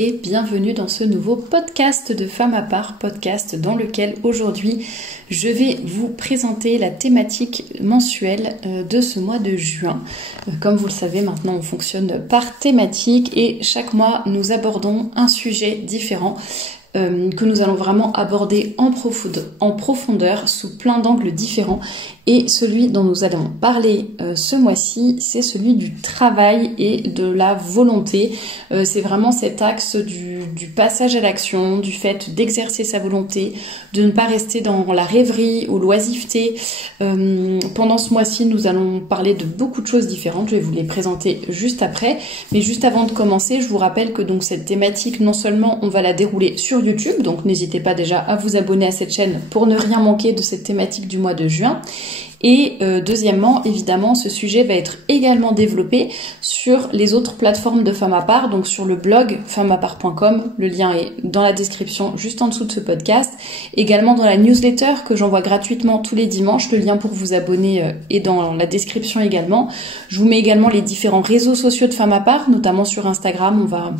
et bienvenue dans ce nouveau podcast de Femme à part, podcast dans lequel aujourd'hui je vais vous présenter la thématique mensuelle de ce mois de juin. Comme vous le savez, maintenant on fonctionne par thématique et chaque mois nous abordons un sujet différent que nous allons vraiment aborder en profondeur sous plein d'angles différents. Et celui dont nous allons parler ce mois-ci, c'est celui du travail et de la volonté. C'est vraiment cet axe du passage à l'action, du fait d'exercer sa volonté, de ne pas rester dans la rêverie ou l'oisiveté. Pendant ce mois-ci, nous allons parler de beaucoup de choses différentes. Je vais vous les présenter juste après. Mais juste avant de commencer, je vous rappelle que donc cette thématique, non seulement on va la dérouler sur YouTube, donc n'hésitez pas déjà à vous abonner à cette chaîne pour ne rien manquer de cette thématique du mois de juin. Et deuxièmement, évidemment, ce sujet va être également développé sur les autres plateformes de Femme à part, donc sur le blog femmeapart.com, le lien est dans la description juste en dessous de ce podcast, également dans la newsletter que j'envoie gratuitement tous les dimanches, le lien pour vous abonner est dans la description également. Je vous mets également les différents réseaux sociaux de Femme à part, notamment sur Instagram, on va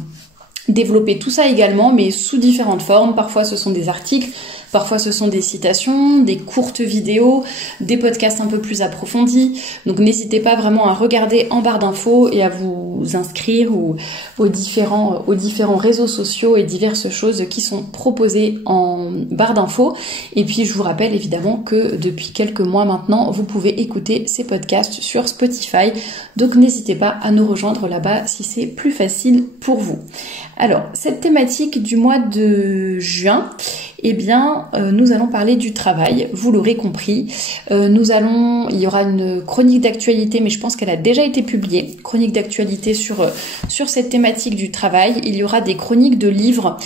développer tout ça également, mais sous différentes formes. Parfois ce sont des articles, parfois ce sont des citations, des courtes vidéos, des podcasts un peu plus approfondis. Donc n'hésitez pas vraiment à regarder en barre d'infos et à vous inscrire aux différents réseaux sociaux et diverses choses qui sont proposées en barre d'infos. Et puis je vous rappelle évidemment que depuis quelques mois maintenant, vous pouvez écouter ces podcasts sur Spotify. Donc n'hésitez pas à nous rejoindre là-bas si c'est plus facile pour vous. Alors, cette thématique du mois de juin, eh bien, nous allons parler du travail, vous l'aurez compris. Il y aura une chronique d'actualité, mais je pense qu'elle a déjà été publiée, chronique d'actualité sur cette thématique du travail. Il y aura des chroniques de livres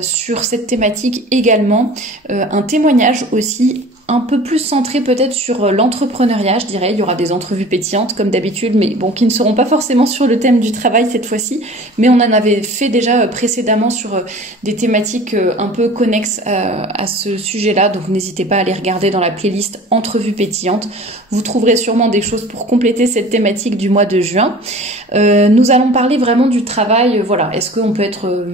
sur cette thématique également, un témoignage aussi, un peu plus centré peut-être sur l'entrepreneuriat, je dirais. Il y aura des entrevues pétillantes comme d'habitude, mais bon, qui ne seront pas forcément sur le thème du travail cette fois-ci. Mais on en avait fait déjà précédemment sur des thématiques un peu connexes à ce sujet-là. Donc n'hésitez pas à aller regarder dans la playlist entrevues pétillantes. Vous trouverez sûrement des choses pour compléter cette thématique du mois de juin. Nous allons parler vraiment du travail. Voilà, est-ce qu'on peut être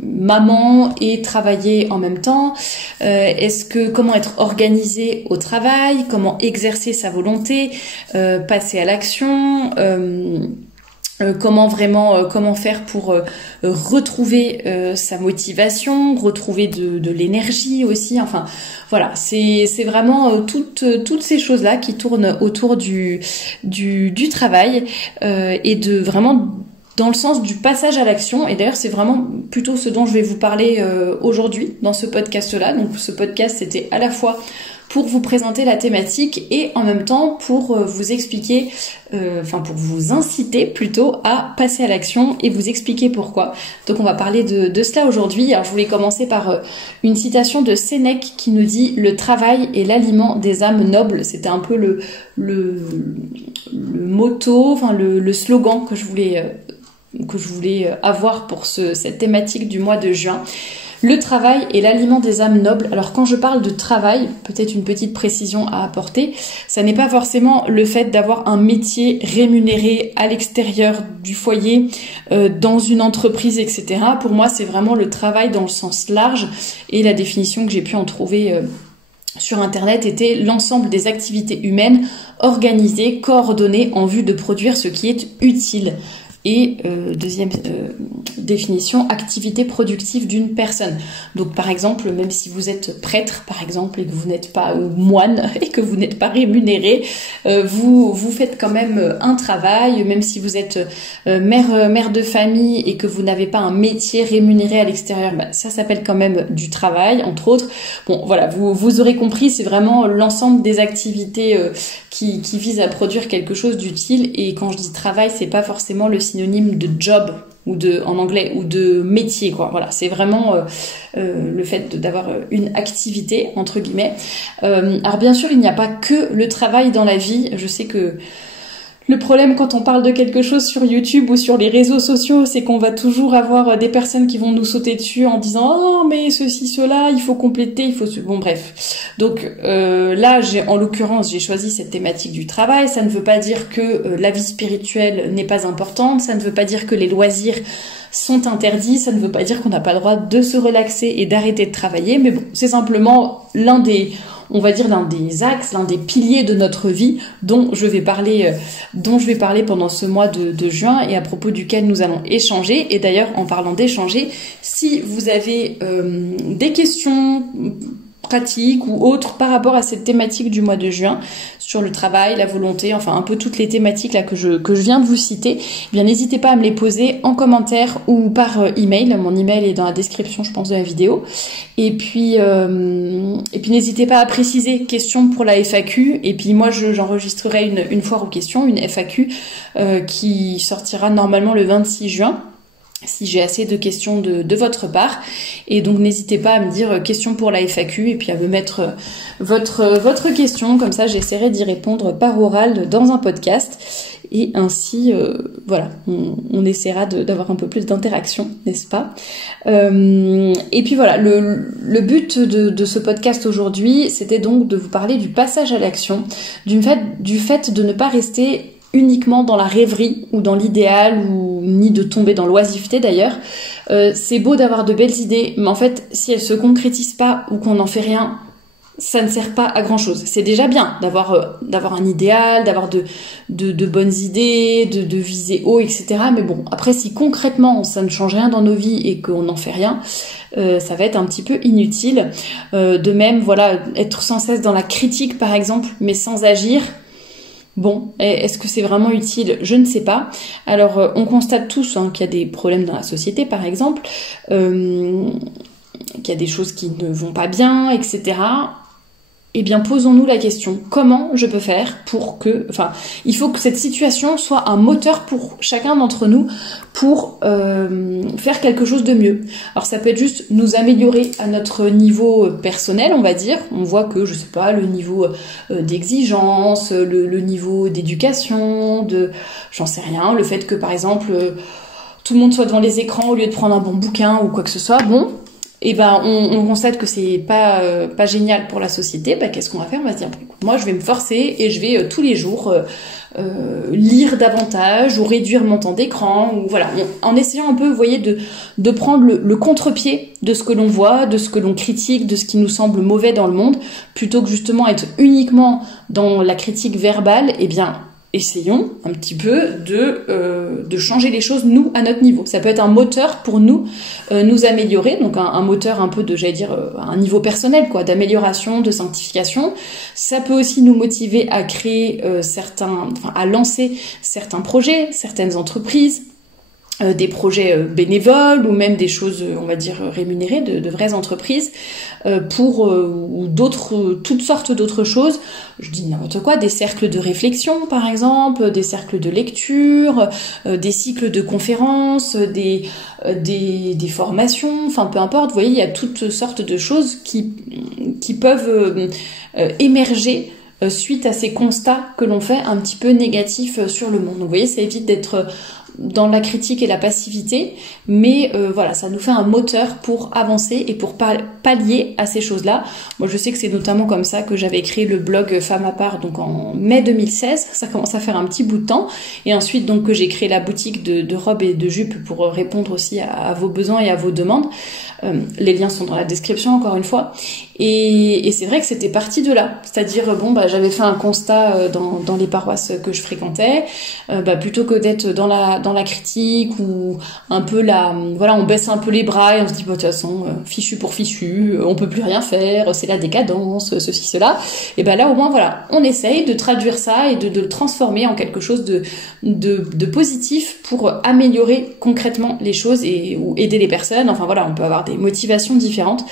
maman et travailler en même temps? Comment être organisé au travail, comment exercer sa volonté, passer à l'action, comment faire pour retrouver sa motivation, retrouver de l'énergie aussi. Enfin voilà, c'est vraiment toutes ces choses-là qui tournent autour du travail et de vraiment dans le sens du passage à l'action. Et d'ailleurs, c'est vraiment plutôt ce dont je vais vous parler aujourd'hui dans ce podcast-là. Donc ce podcast, c'était à la fois pour vous présenter la thématique et en même temps pour vous expliquer, pour vous inciter plutôt à passer à l'action et vous expliquer pourquoi. Donc on va parler de cela aujourd'hui. Alors je voulais commencer par une citation de Sénèque qui nous dit « Le travail est l'aliment des âmes nobles ». C'était un peu le motto, le slogan que je voulais avoir pour cette thématique du mois de juin. Le travail est l'aliment des âmes nobles. Alors quand je parle de travail, peut-être une petite précision à apporter, ça n'est pas forcément le fait d'avoir un métier rémunéré à l'extérieur du foyer, dans une entreprise, etc. Pour moi, c'est vraiment le travail dans le sens large et la définition que j'ai pu en trouver sur Internet était l'ensemble des activités humaines organisées, coordonnées en vue de produire ce qui est utile. Et deuxième définition, activité productive d'une personne. Donc par exemple, même si vous êtes prêtre par exemple et que vous n'êtes pas moine et que vous n'êtes pas rémunéré, vous faites quand même un travail, même si vous êtes mère de famille et que vous n'avez pas un métier rémunéré à l'extérieur, ça s'appelle quand même du travail, entre autres. Bon voilà, vous aurez compris, c'est vraiment l'ensemble des activités qui visent à produire quelque chose d'utile. Et quand je dis travail, c'est pas forcément le synonyme de job ou en anglais ou de métier quoi. Voilà, c'est vraiment le fait d'avoir une activité entre guillemets. Alors bien sûr, il n'y a pas que le travail dans la vie. Je sais que Le problème quand on parle de quelque chose sur YouTube ou sur les réseaux sociaux, c'est qu'on va toujours avoir des personnes qui vont nous sauter dessus en disant « Oh, mais ceci, cela, il faut compléter, il faut... » Bon, bref. Donc là, en l'occurrence, j'ai choisi cette thématique du travail. Ça ne veut pas dire que la vie spirituelle n'est pas importante. Ça ne veut pas dire que les loisirs sont interdits. Ça ne veut pas dire qu'on n'a pas le droit de se relaxer et d'arrêter de travailler, mais bon, c'est simplement l'un des axes, l'un des piliers de notre vie dont je vais parler pendant ce mois de juin et à propos duquel nous allons échanger. Et d'ailleurs, en parlant d'échanger, si vous avez des questions pratiques ou autres par rapport à cette thématique du mois de juin, sur le travail, la volonté, enfin un peu toutes les thématiques là que je viens de vous citer, eh bien n'hésitez pas à me les poser en commentaire ou par email. Mon email est dans la description, je pense, de la vidéo. Et puis n'hésitez pas à préciser questions pour la FAQ. Et puis moi j'enregistrerai une foire aux questions, une FAQ qui sortira normalement le 26 juin. Si j'ai assez de questions de votre part. Et donc n'hésitez pas à me dire question pour la FAQ et puis à me mettre votre question, comme ça j'essaierai d'y répondre par oral dans un podcast. Et ainsi, voilà, on essaiera d'avoir un peu plus d'interaction, n'est-ce pas ? Et puis voilà, le but de ce podcast aujourd'hui, c'était donc de vous parler du passage à l'action, du fait de ne pas rester uniquement dans la rêverie ou dans l'idéal ou ni de tomber dans l'oisiveté d'ailleurs. C'est beau d'avoir de belles idées, mais en fait, si elles se concrétisent pas ou qu'on n'en fait rien, ça ne sert pas à grand chose. C'est déjà bien d'avoir un idéal, d'avoir de bonnes idées, de viser haut, etc. Mais bon, après, si concrètement ça ne change rien dans nos vies et qu'on n'en fait rien, ça va être un petit peu inutile. De même, voilà, être sans cesse dans la critique par exemple, mais sans agir. Bon, est-ce que c'est vraiment utile ? Je ne sais pas. Alors, on constate tous qu'il y a des problèmes dans la société, par exemple, qu'il y a des choses qui ne vont pas bien, etc. Eh bien, posons-nous la question, comment je peux faire pour que... Enfin, il faut que cette situation soit un moteur pour chacun d'entre nous pour faire quelque chose de mieux. Alors, ça peut être juste nous améliorer à notre niveau personnel, on va dire. On voit que, je sais pas, le niveau d'exigence, le niveau d'éducation, j'en sais rien, le fait que, par exemple, tout le monde soit devant les écrans au lieu de prendre un bon bouquin ou quoi que ce soit, bon... Et ben on constate que c'est pas génial pour la société. Ben qu'est-ce qu'on va faire ? On va se dire écoute, moi je vais me forcer et je vais tous les jours lire davantage ou réduire mon temps d'écran ou voilà, en essayant un peu, vous voyez, de prendre le contre-pied de ce que l'on voit, de ce que l'on critique, de ce qui nous semble mauvais dans le monde, plutôt que justement être uniquement dans la critique verbale. Eh bien essayons un petit peu de changer les choses, nous, à notre niveau. Ça peut être un moteur pour nous améliorer, donc un moteur un peu à un niveau personnel, quoi, d'amélioration, de sanctification. Ça peut aussi nous motiver à créer à lancer certains projets, certaines entreprises, des projets bénévoles ou même des choses, on va dire, rémunérées, de vraies entreprises, ou toutes sortes d'autres choses. Je dis n'importe quoi, des cercles de réflexion par exemple, des cercles de lecture, des cycles de conférences, des formations, enfin peu importe, vous voyez, il y a toutes sortes de choses qui peuvent émerger suite à ces constats que l'on fait un petit peu négatifs sur le monde. Donc vous voyez, ça évite d'être dans la critique et la passivité, mais voilà, ça nous fait un moteur pour avancer et pour pallier à ces choses-là. Moi, je sais que c'est notamment comme ça que j'avais créé le blog Femme à part, donc en mai 2016, ça commence à faire un petit bout de temps, et ensuite donc que j'ai créé la boutique de robes et de jupes pour répondre aussi à vos besoins et à vos demandes. Les liens sont dans la description encore une fois, et c'est vrai que c'était parti de là, c'est-à-dire j'avais fait un constat dans les paroisses que je fréquentais, plutôt que d'être dans la critique ou un peu on baisse un peu les bras et on se dit de toute façon fichu pour fichu, on peut plus rien faire, c'est la décadence, ceci cela, et là au moins voilà, on essaye de traduire ça et de le transformer en quelque chose de positif pour améliorer concrètement les choses ou aider les personnes. Enfin voilà, on peut avoir des motivations différentes,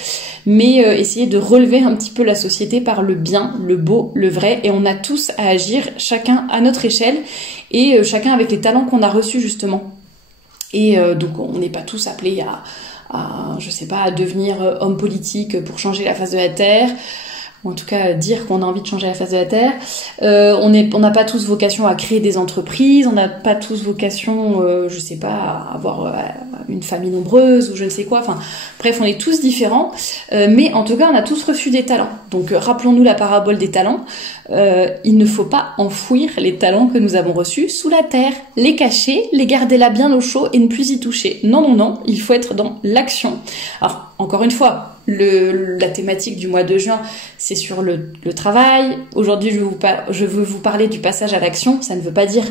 mais essayer de relever un petit peu la société par le bien, le beau, le vrai, et on a tous à agir, chacun à notre échelle et chacun avec les talents qu'on a reçus justement. Et donc on n'est pas tous appelés à devenir homme politique pour changer la face de la terre. ou en tout cas dire qu'on a envie de changer la face de la Terre. On n'a pas tous vocation à créer des entreprises, on n'a pas tous vocation, je sais pas, à avoir une famille nombreuse ou je ne sais quoi. Enfin, bref, on est tous différents, mais en tout cas, on a tous reçu des talents. Donc, rappelons-nous la parabole des talents. Il ne faut pas enfouir les talents que nous avons reçus sous la terre, les cacher, les garder là bien au chaud et ne plus y toucher. Non, non, non, il faut être dans l'action. Alors, encore une fois, la thématique du mois de juin, c'est sur le travail. Aujourd'hui, je veux vous parler du passage à l'action. Ça ne veut pas dire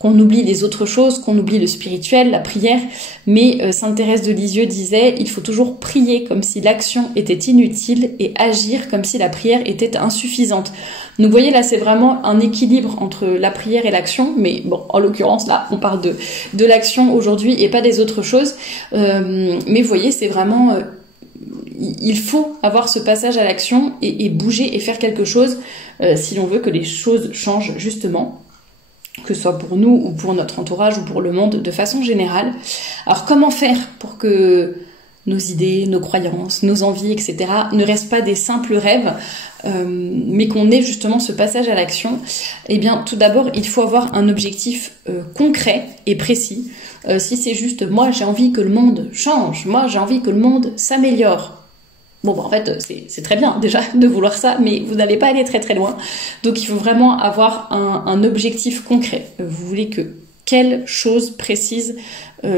qu'on oublie les autres choses, qu'on oublie le spirituel, la prière, mais Sainte Thérèse de Lisieux disait « Il faut toujours prier comme si l'action était inutile et agir comme si la prière était insuffisante ». Donc vous voyez, là c'est vraiment un équilibre entre la prière et l'action, mais bon, en l'occurrence là on parle de l'action aujourd'hui et pas des autres choses, mais vous voyez, c'est vraiment... il faut avoir ce passage à l'action et bouger et faire quelque chose si l'on veut que les choses changent justement, que ce soit pour nous ou pour notre entourage ou pour le monde de façon générale. Alors comment faire pour que nos idées, nos croyances, nos envies, etc. ne restent pas des simples rêves, mais qu'on ait justement ce passage à l'action? Eh bien, tout d'abord, il faut avoir un objectif concret et précis. Si c'est juste « moi, j'ai envie que le monde change »,« moi, j'ai envie que le monde s'améliore », bon, en fait, c'est très bien déjà de vouloir ça, mais vous n'allez pas aller très très loin. Donc, il faut vraiment avoir un objectif concret. Vous voulez que quelle chose précise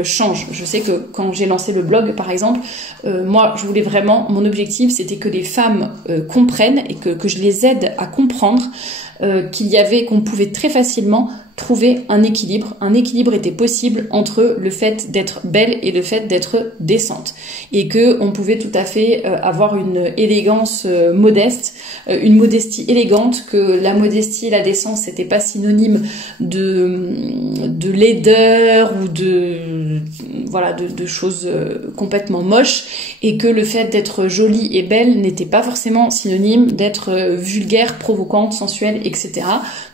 change. Je sais que quand j'ai lancé le blog, par exemple, moi, je voulais vraiment, mon objectif, c'était que les femmes comprennent et que je les aide à comprendre qu'on pouvait très facilement trouver un équilibre. Un équilibre était possible entre le fait d'être belle et le fait d'être décente. Et que on pouvait tout à fait avoir une élégance modeste, une modestie élégante, que la modestie et la décence, c'était pas synonyme de laideur ou de choses complètement moches, et que le fait d'être jolie et belle n'était pas forcément synonyme d'être vulgaire, provocante, sensuelle, etc.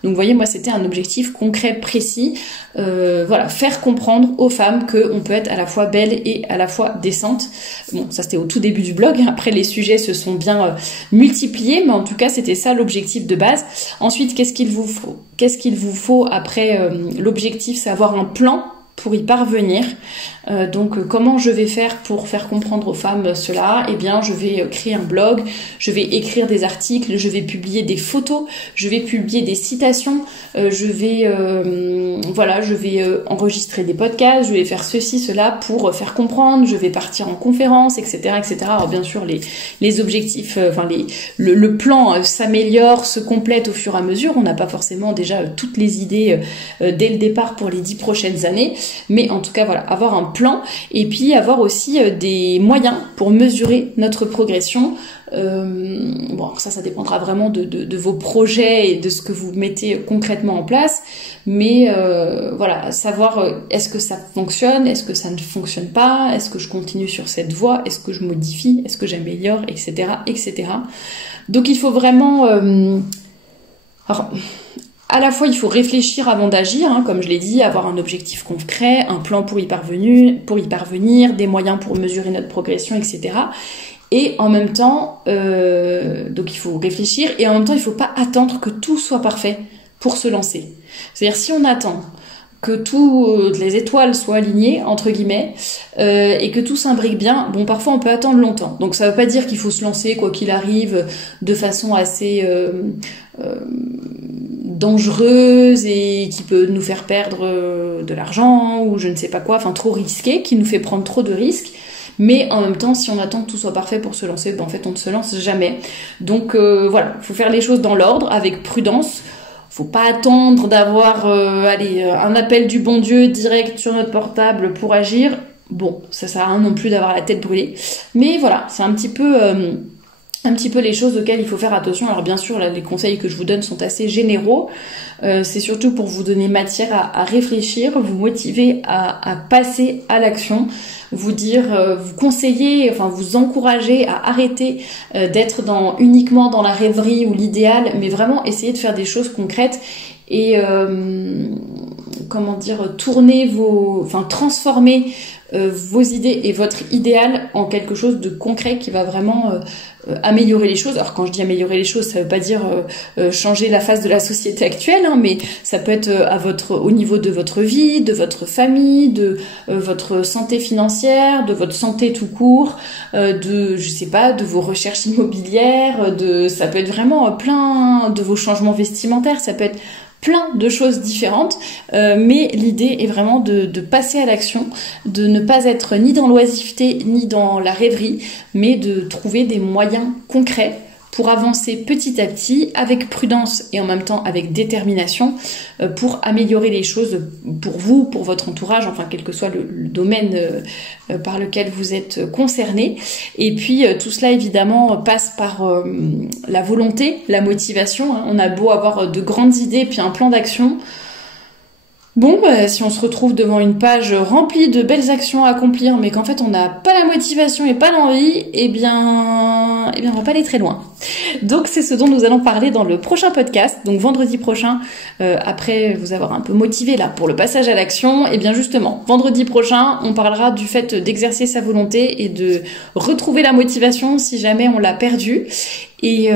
Donc vous voyez, moi c'était un objectif concret, précis, faire comprendre aux femmes qu'on peut être à la fois belle et à la fois décente. Bon, ça c'était au tout début du blog, après les sujets se sont bien multipliés, mais en tout cas c'était ça l'objectif de base. Ensuite, qu'est-ce qu'il vous faut après l'objectif, c'est avoir un plan pour y parvenir. Donc comment je vais faire pour faire comprendre aux femmes cela? Eh bien, je vais créer un blog, je vais écrire des articles, je vais publier des photos, je vais publier des citations, je vais enregistrer des podcasts, je vais faire ceci, cela pour faire comprendre, je vais partir en conférence, etc., etc. Alors bien sûr, les objectifs, le plan s'améliore, se complète au fur et à mesure. On n'a pas forcément déjà toutes les idées dès le départ pour les 10 prochaines années, mais en tout cas, voilà, avoir un plan et puis avoir aussi des moyens pour mesurer notre progression. Ça dépendra vraiment de vos projets et de ce que vous mettez concrètement en place, mais savoir est-ce que ça fonctionne, est-ce que ça ne fonctionne pas, est-ce que je continue sur cette voie, est-ce que je modifie, est-ce que j'améliore, etc., etc. Donc il faut vraiment... à la fois, il faut réfléchir avant d'agir, comme je l'ai dit, avoir un objectif concret, un plan pour y parvenir, des moyens pour mesurer notre progression, etc. Et en même temps, donc il faut réfléchir, et en même temps, il ne faut pas attendre que tout soit parfait pour se lancer. C'est-à-dire, si on attend que toutes les étoiles soient alignées, entre guillemets, et que tout s'imbrique bien, bon, parfois on peut attendre longtemps. Donc ça veut pas dire qu'il faut se lancer, quoi qu'il arrive, de façon assez dangereuse et qui peut nous faire perdre de l'argent, ou je ne sais pas quoi, trop risqué, qui nous fait prendre trop de risques. Mais en même temps, si on attend que tout soit parfait pour se lancer, en fait on ne se lance jamais. Donc il faut faire les choses dans l'ordre, avec prudence. Faut pas attendre d'avoir un appel du bon Dieu direct sur notre portable pour agir. Bon, ça sert à rien non plus d'avoir la tête brûlée. Mais voilà, c'est un petit peu les choses auxquelles il faut faire attention. Alors bien sûr, là, les conseils que je vous donne sont assez généraux. C'est surtout pour vous donner matière à réfléchir, vous motiver à passer à l'action, vous conseiller, vous encourager à arrêter d'être uniquement dans la rêverie ou l'idéal, mais vraiment essayer de faire des choses concrètes et transformer vos idées et votre idéal en quelque chose de concret qui va vraiment améliorer les choses. Alors quand je dis améliorer les choses, ça veut pas dire changer la face de la société actuelle, hein, mais ça peut être au niveau de votre vie, de votre famille, de votre santé financière, de votre santé tout court, de vos recherches immobilières, ça peut être vraiment plein de vos changements vestimentaires, ça peut être plein de choses différentes, mais l'idée est vraiment de passer à l'action, de ne pas être ni dans l'oisiveté ni dans la rêverie, mais de trouver des moyens concrets pour avancer petit à petit, avec prudence et en même temps avec détermination, pour améliorer les choses pour vous, pour votre entourage, enfin quel que soit le domaine par lequel vous êtes concerné. Et puis tout cela évidemment passe par la volonté, la motivation, hein. On a beau avoir de grandes idées puis un plan d'action. Bon, si on se retrouve devant une page remplie de belles actions à accomplir, mais qu'en fait on n'a pas la motivation et pas l'envie, eh bien on va pas aller très loin. Donc c'est ce dont nous allons parler dans le prochain podcast, donc vendredi prochain, après vous avoir un peu motivé là pour le passage à l'action, et bien justement, vendredi prochain, on parlera du fait d'exercer sa volonté et de retrouver la motivation si jamais on l'a perdue. Et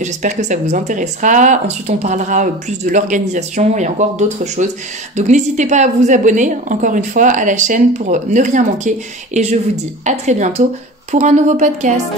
j'espère que ça vous intéressera. Ensuite, on parlera plus de l'organisation et encore d'autres choses. Donc n'hésitez pas à vous abonner, encore une fois, à la chaîne pour ne rien manquer. Et je vous dis à très bientôt pour un nouveau podcast.